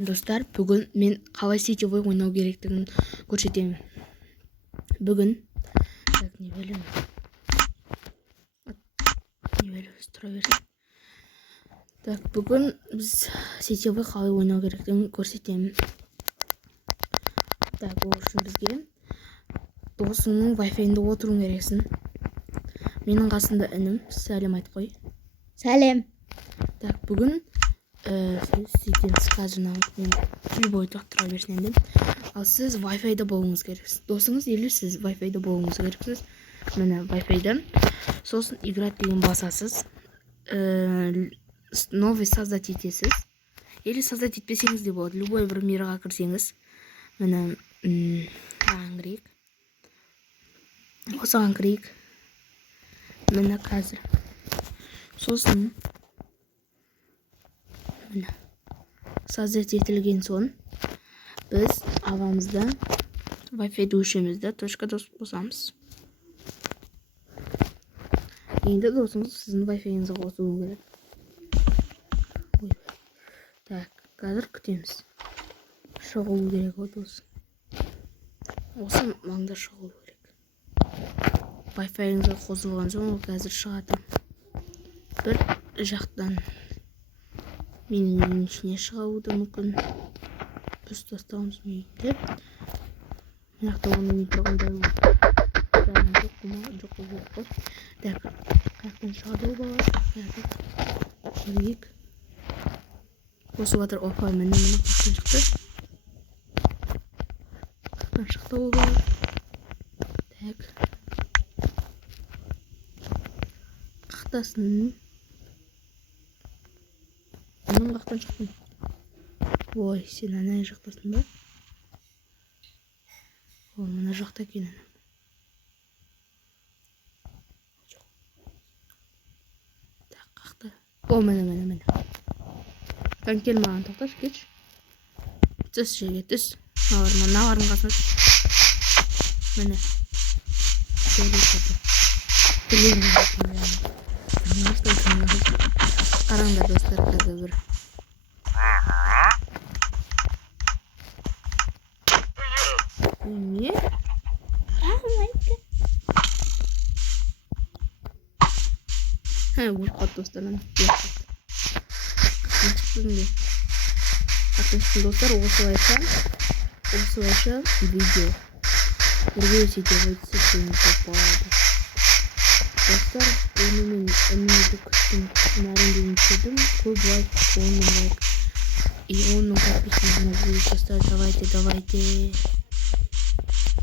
Достар, бүгін мен қалай сетевой ойнау керектігін көрсетемін. Бүгін не білемін. Тұра берсін. Так, бүгін біз сетевой қалай ойнау керектігін көрсетемін. Так, ол үшін бізге досыңның Wi-Fi-інде отыруың керексің. Менің қасында інім, сәлем айт қой. Сәлем. Так, бүгін сөйтеміз қазір мен любой тұра берсін енді. Ал сіз Wi-Fi-да болуыңыз керексіз. Досыңыз или сіз Wi-Fi-да болуыңыз керексіз. Міне Wi-Fi-да. Сосын играть деген басасыз. Новый создать етесіз. Или создать етпесеңіз де болады. Любой бір мирға кірсеңіз. Міне саған кірейік. Осыған кірейік. Міне қазір. Сосын создать етілген соң біз авамызда Wi-Fi-ді өшемізді точка дос қосамыз. Енді досыңыз сіздің Wi-Fi-іңізді қосуы керек. Так, қазір күтеміз. Шығуы керек о дос. Осы маңда шығуы керек. Wi-Fi-іңізді қосылған соң ол қазір шығады. Бір жақтан менің үйдің ішіне шығуы да мүмкін. Біз тастауымыз мүмкін. Мынақта оның үй тұрғандары жоқ. Так, қаяқтан шығады ол бала. Көрейік. Қосып жатыр. Опа, міне қаяқтан шықты. Қаяқтан шықты ол бала. Так. Қақтасын. Оның қақтан шықтың. Ой, сен ана жақтасың ба? Ол мына жақта екенін. Так, қақты. О, міне. Тан кел маған, тоқташы, кетші. Түс жерге, түс. Наварым қасына түс. Міне. Қараңдар достар, қазір бір. Не? Өліп қалды достар, мына. Қақтың достар, осылайша видео. Бірге сетевой түсірсеңіз болады. Достар, оны мен әмінді күттім. Нарын түсірдім. Көп лайк, 10 лайк. И 10 подписчиков на будет. Давайте.